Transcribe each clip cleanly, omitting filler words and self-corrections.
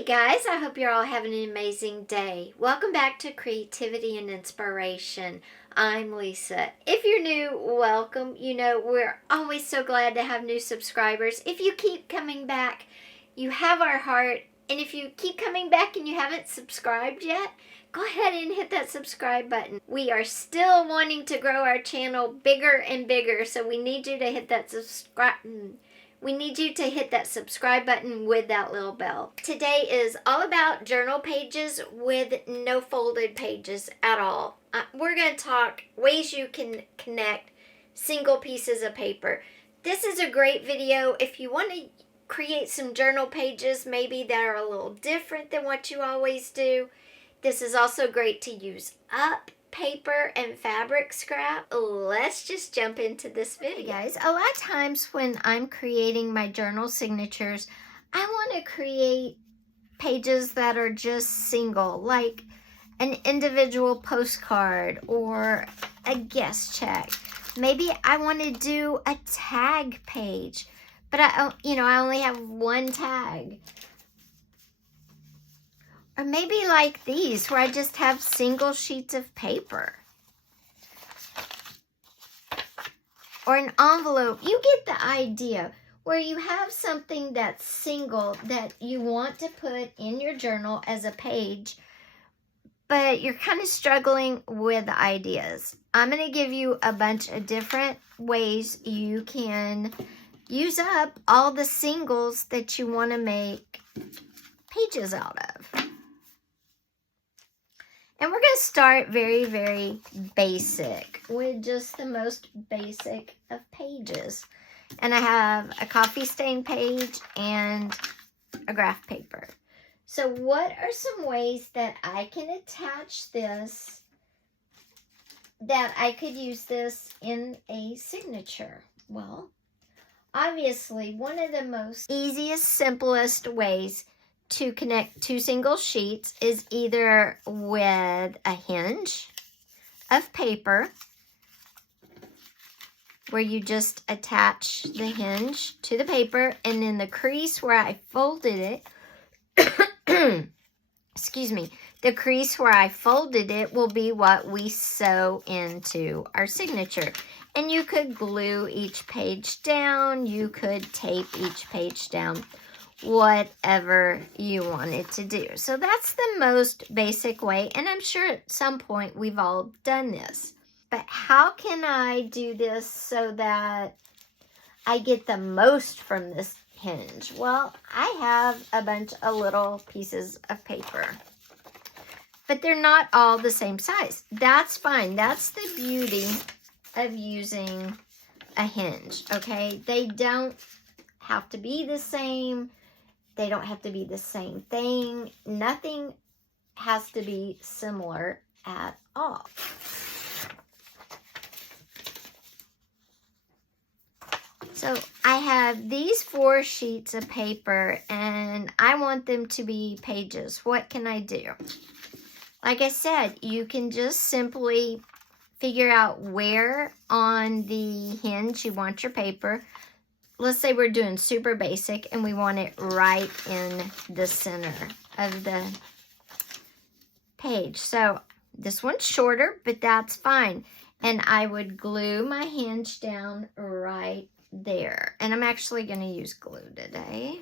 Hey guys, I hope you're all having an amazing day. Welcome back to Creativity and Inspiration. I'm Lisa. If you're new, welcome. You know, we're always so glad to have new subscribers. If you keep coming back, you have our heart. And if you keep coming back and you haven't subscribed yet, go ahead and hit that subscribe button. We are still wanting to grow our channel bigger and bigger, so we need you to hit that subscribe button with that little bell. Today is all about journal pages with no folded pages at all. We're going to talk ways you can connect single pieces of paper. This is a great video if you want to create some journal pages maybe that are a little different than what you always do. This is also great to use up paper and fabric scrap. Let's just jump into this video. Hey guys, a lot of times when I'm creating my journal signatures, I want to create pages that are just single, like an individual postcard or a guest check. Maybe I want to do a tag page, but I only have one tag. Or maybe like these, where I just have single sheets of paper. Or an envelope. You get the idea. Where you have something that's single that you want to put in your journal as a page, but you're kind of struggling with the ideas. I'm going to give you a bunch of different ways you can use up all the singles that you want to make pages out of. And we're going to start very, very basic with just the most basic of pages. And I have a coffee stain page and a graph paper. So what are some ways that I can attach this, that I could use this in a signature? Well, obviously, one of the most easiest, simplest ways to connect two single sheets is either with a hinge of paper, where you just attach the hinge to the paper, and then the crease where I folded it, excuse me, the crease where I folded it will be what we sew into our signature. And you could glue each page down, you could tape each page down, whatever you wanted to do. So that's the most basic way, and I'm sure at some point we've all done this. But how can I do this so that I get the most from this hinge? Well, I have a bunch of little pieces of paper, but they're not all the same size. That's fine. That's the beauty of using a hinge, okay? They don't have to be the same. They don't have to be the same thing. Nothing has to be similar at all. So I have these 4 sheets of paper and I want them to be pages. What can I do? Like I said, you can just simply figure out where on the hinge you want your paper. Let's say we're doing super basic and we want it right in the center of the page. So this one's shorter, but that's fine. And I would glue my hinge down right there. And I'm actually going to use glue today.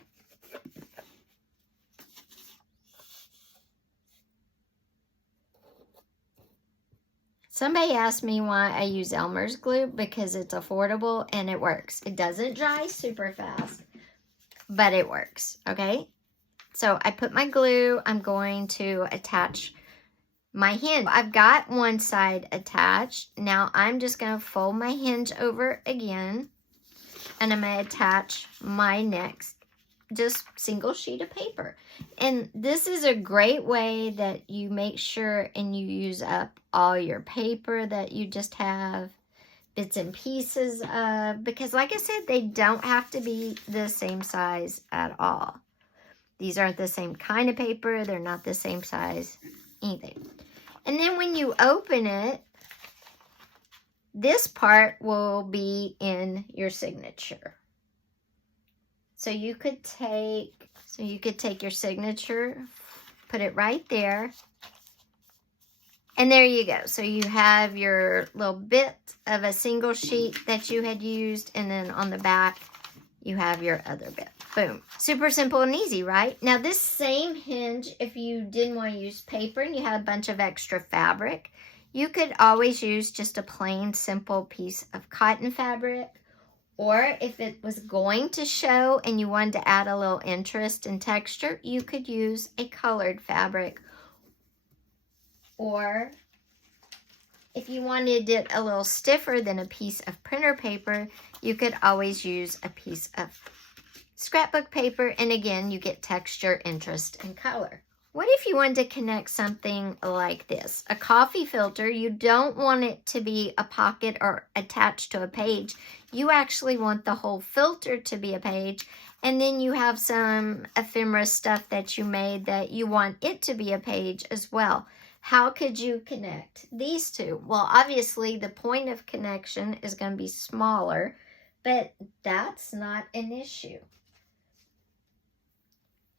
Somebody asked me why I use Elmer's glue, because it's affordable and it works. It doesn't dry super fast, but it works, okay? So I put my glue. I'm going to attach my hinge. I've got one side attached. Now I'm just going to fold my hinge over again, and I'm going to attach my next just single sheet of paper. And this is a great way that you make sure and you use up all your paper that you just have bits and pieces of, because like I said, they don't have to be the same size at all. These aren't the same kind of paper. They're not the same size, anything. And then when you open it, this part will be in your signature. So you could take your signature, put it right there. And there you go. So you have your little bit of a single sheet that you had used, and then on the back, you have your other bit. Boom. Super simple and easy, right? Now this same hinge, if you didn't want to use paper and you had a bunch of extra fabric, you could always use just a plain, simple piece of cotton fabric. Or if it was going to show and you wanted to add a little interest and texture, you could use a colored fabric. Or if you wanted it a little stiffer than a piece of printer paper, you could always use a piece of scrapbook paper. And again, you get texture, interest, and color. What if you wanted to connect something like this? A coffee filter, you don't want it to be a pocket or attached to a page. You actually want the whole filter to be a page. And then you have some ephemera stuff that you made that you want it to be a page as well. How could you connect these two? Well, obviously the point of connection is going to be smaller, but that's not an issue.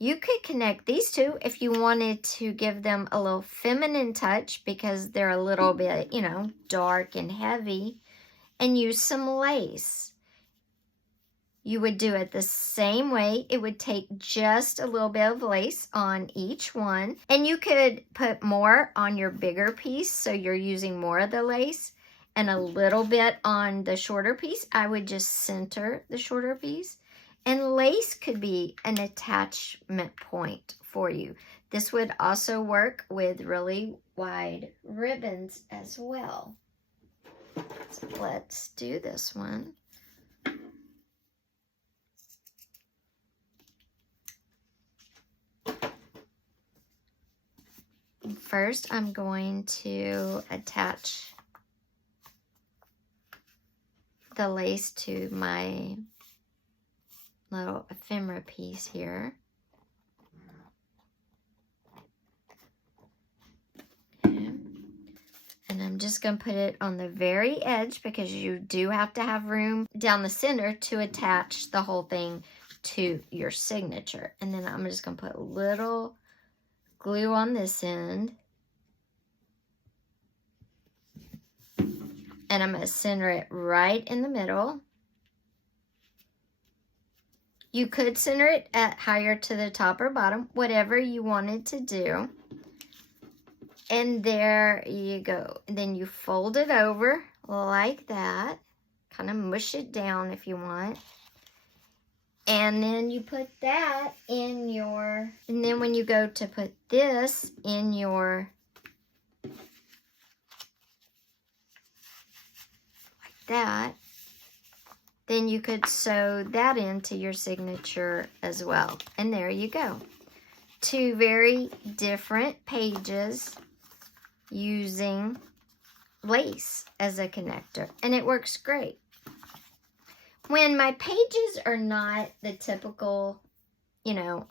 You could connect these two if you wanted to give them a little feminine touch because they're a little bit, you know, dark and heavy, and use some lace. You would do it the same way. It would take just a little bit of lace on each one, and you could put more on your bigger piece, so you're using more of the lace, and a little bit on the shorter piece. I would just center the shorter piece. And lace could be an attachment point for you. This would also work with really wide ribbons as well. So let's do this one. First, I'm going to attach the lace to my little ephemera piece here. Okay. And I'm just going to put it on the very edge because you do have to have room down the center to attach the whole thing to your signature. And then I'm just going to put a little glue on this end. And I'm going to center it right in the middle. You could center it at higher to the top or bottom, whatever you wanted to do. And there you go. And then you fold it over like that. Kind of mush it down if you want. And then you put that in your, and then when you go to put this in your, like that, then you could sew that into your signature as well. And there you go. Two very different pages using lace as a connector. And it works great. When my pages are not the typical, you know,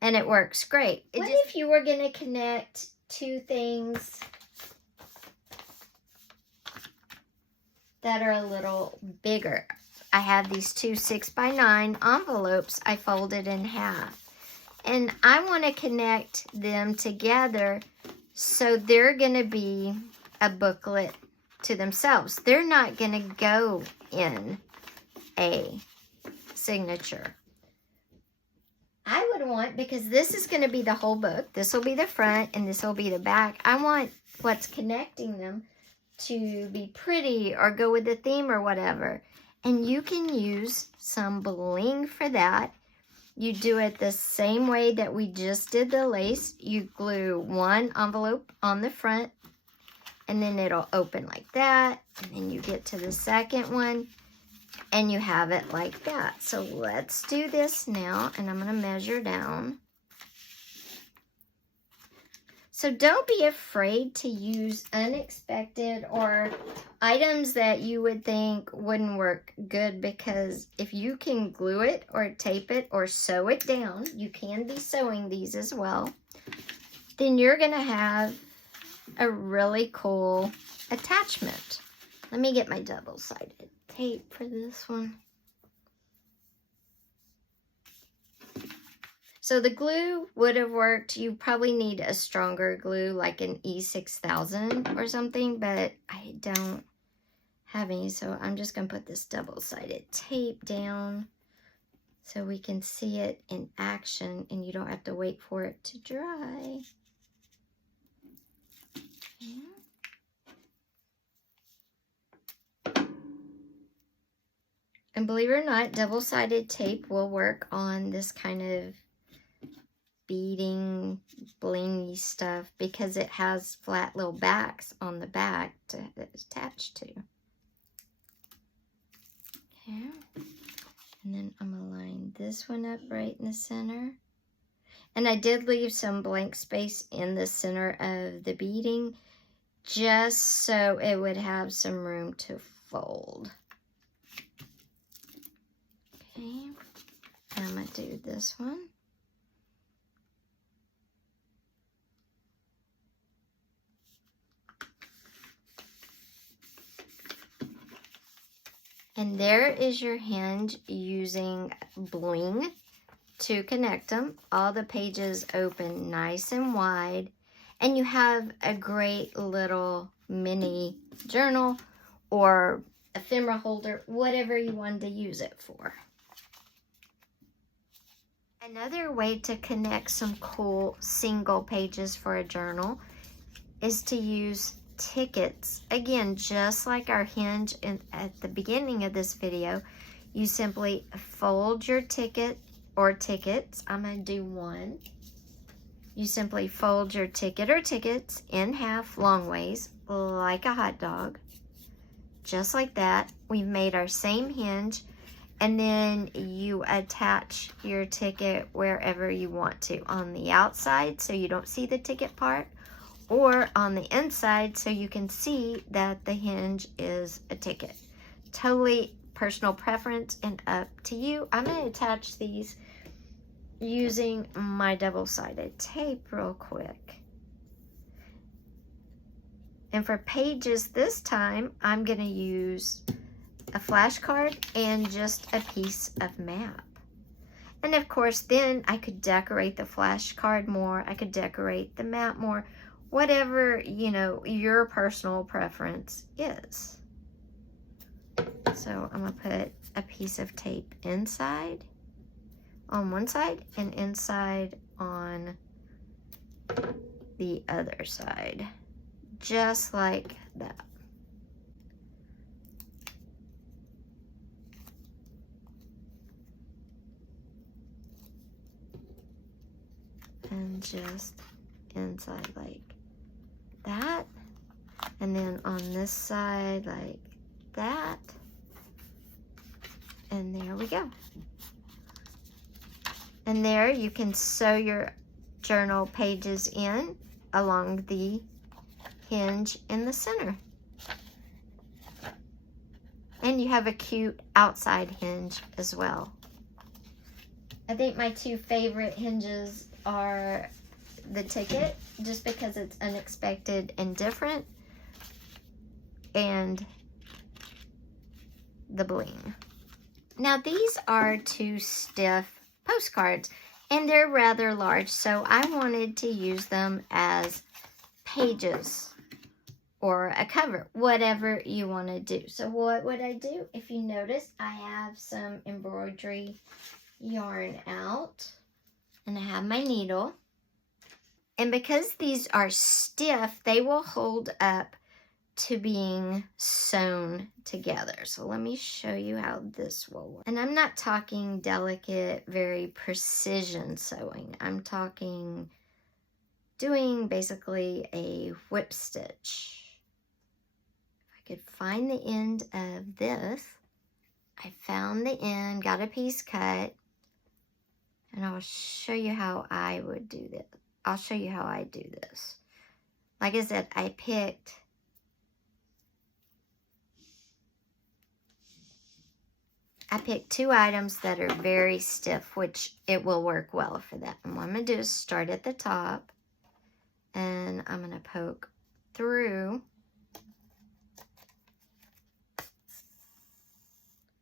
and it works great. What if you were going to connect two things that are a little bigger? I have these two 6x9 envelopes I folded in half. And I want to connect them together so they're going to be a booklet to themselves. They're not going to go in a signature. I would want, because this is going to be the whole book. This will be the front and this will be the back. I want what's connecting them to be pretty or go with the theme or whatever. And you can use some bling for that. You do it the same way that we just did the lace. You glue one envelope on the front, and then it'll open like that. And then you get to the second one, and you have it like that. So let's do this now, and I'm going to measure down. So don't be afraid to use unexpected or items that you would think wouldn't work good, because if you can glue it or tape it or sew it down, you can be sewing these as well, then you're going to have a really cool attachment. Let me get my double-sided tape for this one. So the glue would have worked. You probably need a stronger glue, like an E6000 or something, but I don't have any, so I'm just going to put this double-sided tape down so we can see it in action and you don't have to wait for it to dry. Okay. And believe it or not, double-sided tape will work on this kind of beading, blingy stuff because it has flat little backs on the back to attach to. Okay. And then I'm going to line this one up right in the center. And I did leave some blank space in the center of the beading just so it would have some room to fold. Okay, I'm going to do this one. And there is your hinge using bling to connect them. All the pages open nice and wide. And you have a great little mini journal or ephemera holder, whatever you wanted to use it for. Another way to connect some cool single pages for a journal is to use tickets. Again, just like our hinge at the beginning of this video, you simply fold your ticket or tickets. I'm going to do one. You simply fold your ticket or tickets in half long ways, like a hot dog. Just like that. We've made our same hinge, and then you attach your ticket wherever you want to. On the outside, so you don't see the ticket part, or on the inside so you can see that the hinge is a ticket. Totally personal preference and up to you. I'm going to attach these using my double-sided tape real quick. And for pages this time, I'm going to use a flashcard and just a piece of map. And of course, then I could decorate the flashcard more. I could decorate the map more. Whatever, you know, your personal preference is. So I'm going to put a piece of tape inside on one side and inside on the other side. Just like that. And just inside like that, and then on this side like that, and there we go. And there you can sew your journal pages in along the hinge in the center, and you have a cute outside hinge as well. I think my two favorite hinges are the ticket, just because it's unexpected and different, and the bling. Now these are two stiff postcards, and they're rather large, so I wanted to use them as pages or a cover, whatever you want to do. So what would I do? If you notice, I have some embroidery yarn out, and I have my needle. And because these are stiff, they will hold up to being sewn together. So let me show you how this will work. And I'm not talking delicate, very precision sewing. I'm talking doing basically a whip stitch. If I could find the end of this. I found the end, got a piece cut, and I'll show you how I would do this. I'll show you how I do this. Like I said, I picked two items that are very stiff, which it will work well for that. And what I'm going to do is start at the top, and I'm going to poke through.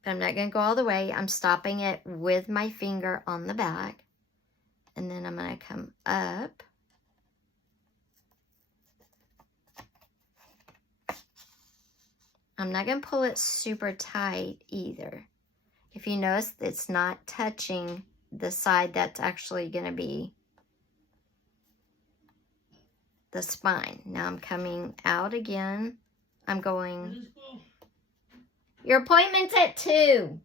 I'm not going to go all the way. I'm stopping it with my finger on the back. and then I'm going to come up. I'm not going to pull it super tight either. If you notice, it's not touching the side that's actually going to be the spine. Now I'm coming out again. I'm going, your appointment's at 2.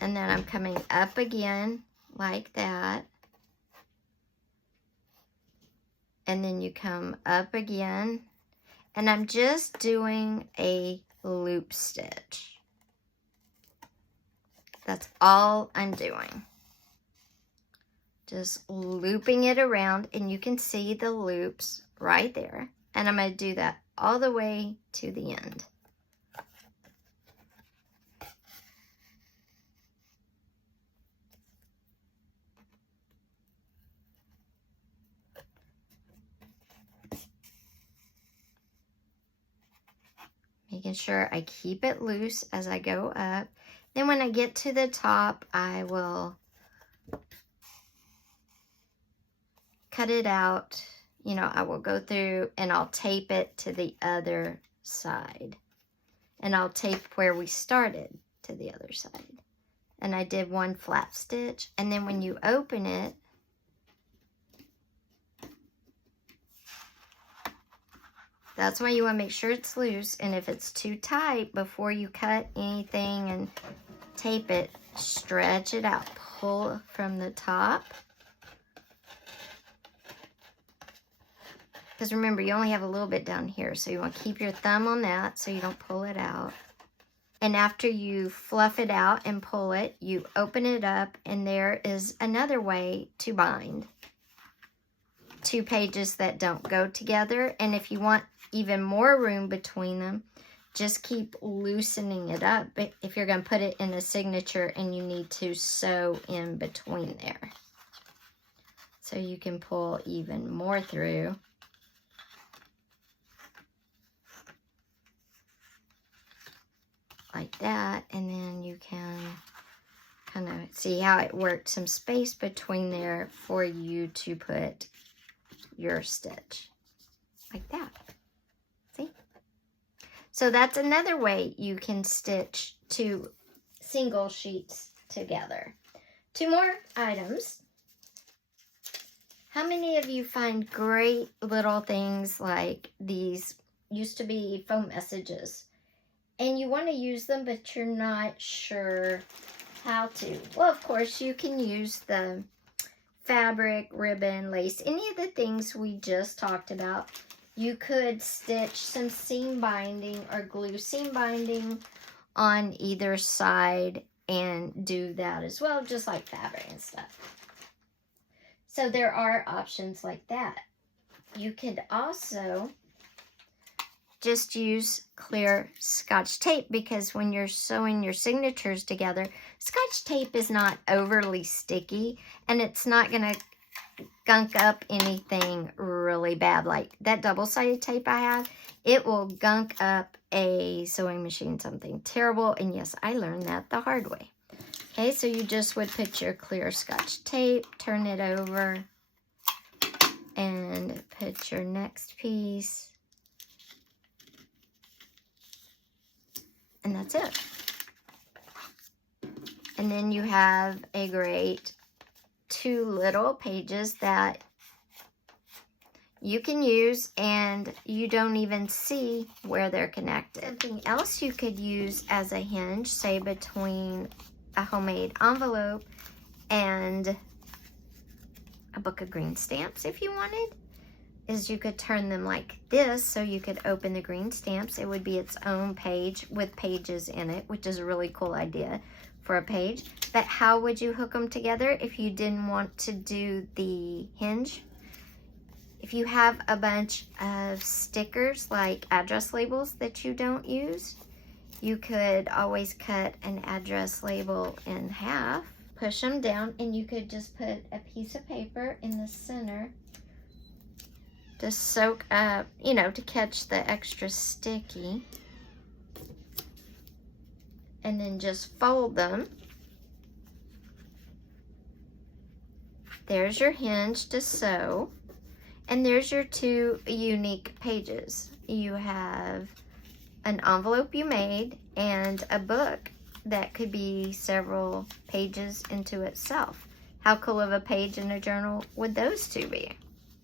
And then I'm coming up again like that. And then you come up again. And I'm just doing a loop stitch. That's all I'm doing. Just looping it around, and you can see the loops right there. And I'm going to do that all the way to the end. Making sure I keep it loose as I go up. Then when I get to the top, I will cut it out. You know, I will go through and I'll tape it to the other side. And I'll tape where we started to the other side. And I did one flap stitch. And then when you open it, that's why you want to make sure it's loose. And if it's too tight, before you cut anything and tape it, stretch it out. Pull from the top. Because remember, you only have a little bit down here. So you want to keep your thumb on that so you don't pull it out. And after you fluff it out and pull it, you open it up. And there is another way to bind 2 pages that don't go together. And if you want even more room between them, just keep loosening it up if you're going to put it in a signature and you need to sew in between there. So you can pull even more through. Like that, and then you can kind of see how it worked some space between there for you to put your stitch. Like that. See? So that's another way you can stitch 2 single sheets together. 2 more items. How many of you find great little things like these? Used to be phone messages, and you want to use them, but you're not sure how to? Well, of course, you can use the fabric, ribbon, lace, any of the things we just talked about. You could stitch some seam binding or glue seam binding on either side and do that as well, just like fabric and stuff. So there are options like that. You could also just use clear Scotch tape, because when you're sewing your signatures together, Scotch tape is not overly sticky and it's not going to gunk up anything really bad. Like that double-sided tape I have, it will gunk up a sewing machine something terrible. And yes, I learned that the hard way. Okay, so you just would put your clear Scotch tape, turn it over, and put your next piece. And that's it. And then you have a great 2 little pages that you can use, and you don't even see where they're connected. Something else you could use as a hinge, say between a homemade envelope and a book of green stamps if you wanted, is you could turn them like this so you could open the green stamps. It would be its own page with pages in it, which is a really cool idea for a page. But how would you hook them together if you didn't want to do the hinge? If you have a bunch of stickers like address labels that you don't use, you could always cut an address label in half, push them down, and you could just put a piece of paper in the center to soak up, you know, to catch the extra sticky. and then just fold them. There's your hinge to sew, and there's your two unique pages. You have an envelope you made and a book that could be several pages into itself. How cool of a page in a journal would those two be?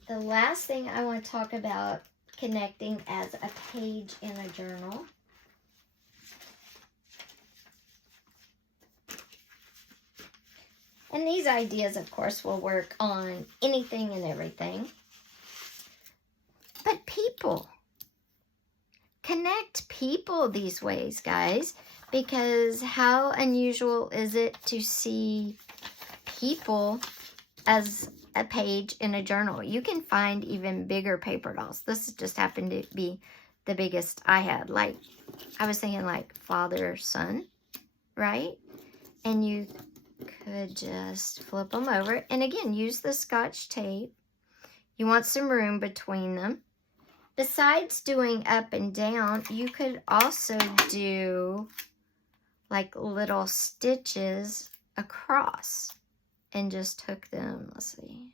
The last thing I want to talk about connecting as a page in a journal and these ideas, of course, will work on anything and everything. But people. Connect people these ways, guys. Because how unusual is it to see people as a page in a journal? You can find even bigger paper dolls. This just happened to be the biggest I had. Like, I was thinking like father, son, right? And you could just flip them over. And again, use the Scotch tape. You want some room between them. Besides doing up and down, you could also do like little stitches across and just hook them. Let's see.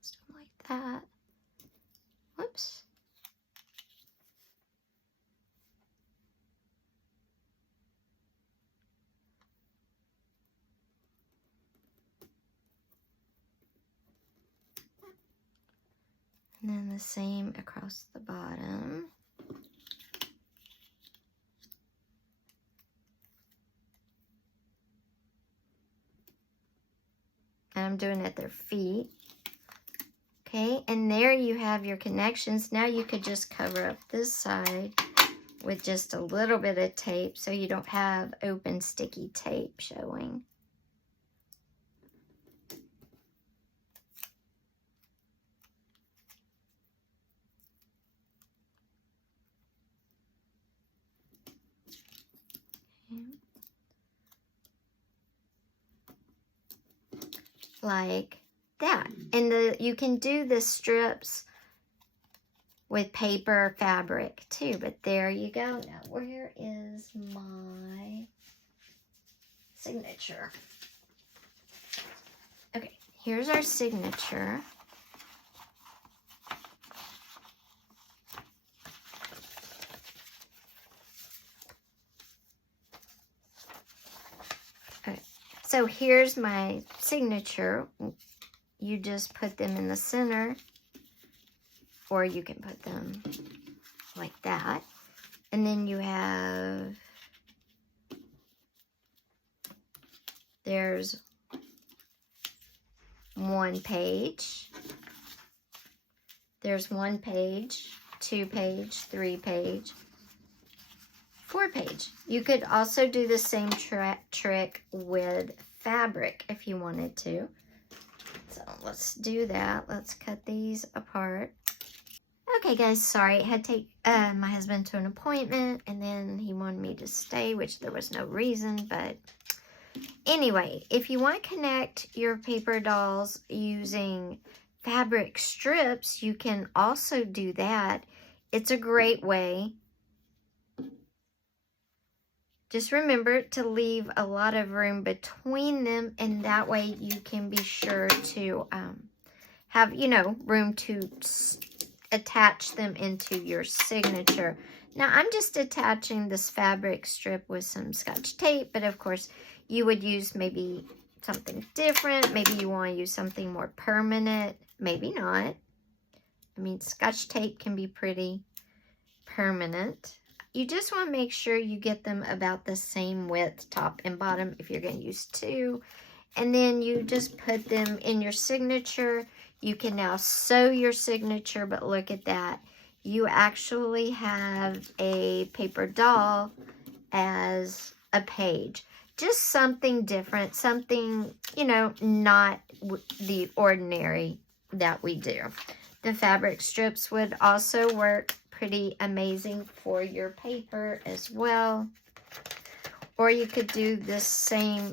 Just do them like that. Whoops. And then the same across the bottom. And I'm doing it at their feet. Okay, and there you have your connections. Now you could just cover up this side with just a little bit of tape so you don't have open sticky tape showing. Like that. And you can do the strips with paper fabric too, but there you go. Now where is my signature? Okay, here's our signature. Okay, so here's my signature. You just put them in the center, or you can put them like that. And then you have, there's one page. There's one page, 2 page, 3 page, 4 page. You could also do the same trick with fabric if you wanted to. So let's do that. Let's cut these apart. Okay guys, sorry, I had to take my husband to an appointment and then he wanted me to stay, which there was no reason, but anyway, if you want to connect your paper dolls using fabric strips, you can also do that. It's a great way. Just remember to leave a lot of room between them, and that way you can be sure to have, you know, room to attach them into your signature. Now, I'm just attaching this fabric strip with some Scotch tape, but of course, you would use maybe something different. Maybe you want to use something more permanent. Maybe not. I mean, Scotch tape can be pretty permanent. You just want to make sure you get them about the same width, top and bottom, if you're going to use 2. And then you just put them in your signature. You can now sew your signature, but look at that. You actually have a paper doll as a page. Just something different, something, you know, not the ordinary that we do. The fabric strips would also work pretty amazing for your paper as well. Or you could do the same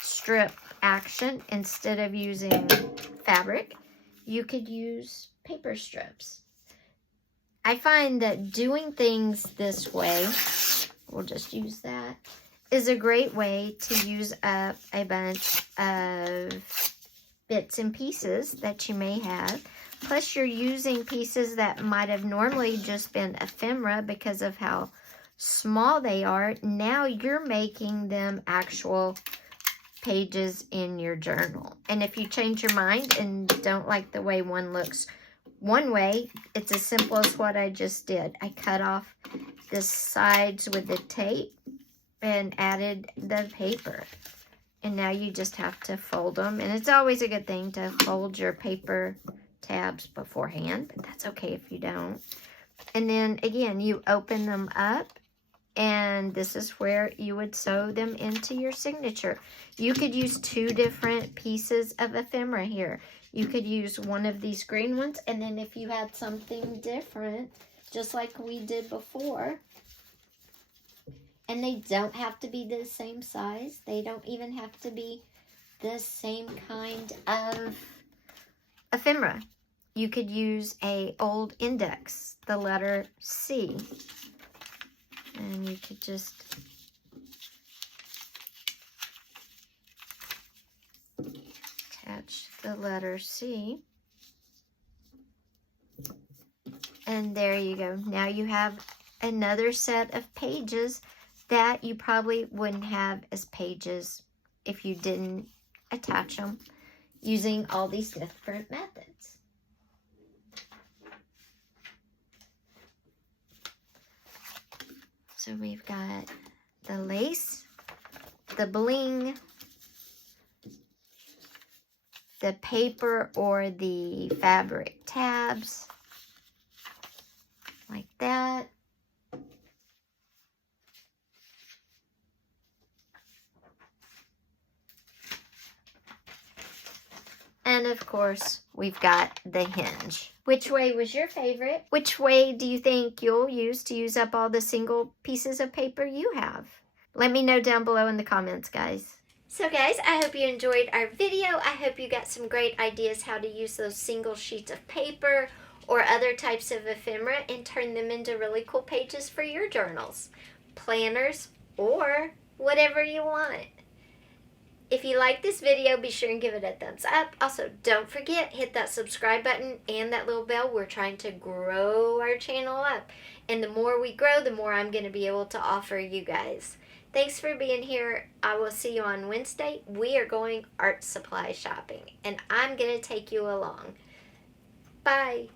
strip action. Instead of using fabric, you could use paper strips. I find that doing things this way we'll just use that, is a great way to use up a bunch of bits and pieces that you may have. Plus, you're using pieces that might have normally just been ephemera because of how small they are. Now you're making them actual pages in your journal. And if you change your mind and don't like the way one looks one way, it's as simple as what I just did. I cut off the sides with the tape and added the paper. And now you just have to fold them. And it's always a good thing to fold your paper tabs beforehand, but that's okay if you don't. And then again, you open them up, and this is where you would sew them into your signature. You could use 2 different pieces of ephemera here. You could use one of these green ones, and then if you had something different, just like we did before, and they don't have to be the same size. They don't even have to be the same kind of ephemera. You could use a old index, the letter C. And you could just attach the letter C. And there you go. Now you have another set of pages that you probably wouldn't have as pages if you didn't attach them using all these different methods. So we've got the lace, the bling, the paper or the fabric tabs, like that. And of course, we've got the hinge. Which way was your favorite? Which way do you think you'll use to use up all the single pieces of paper you have? Let me know down below in the comments, guys. So guys, I hope you enjoyed our video. I hope you got some great ideas how to use those single sheets of paper or other types of ephemera and turn them into really cool pages for your journals, planners, or whatever you want. If you like this video, be sure and give it a thumbs up. Also, don't forget, hit that subscribe button and that little bell. We're trying to grow our channel up. And the more we grow, the more I'm going to be able to offer you guys. Thanks for being here. I will see you on Wednesday. We are going art supply shopping, and I'm going to take you along. Bye.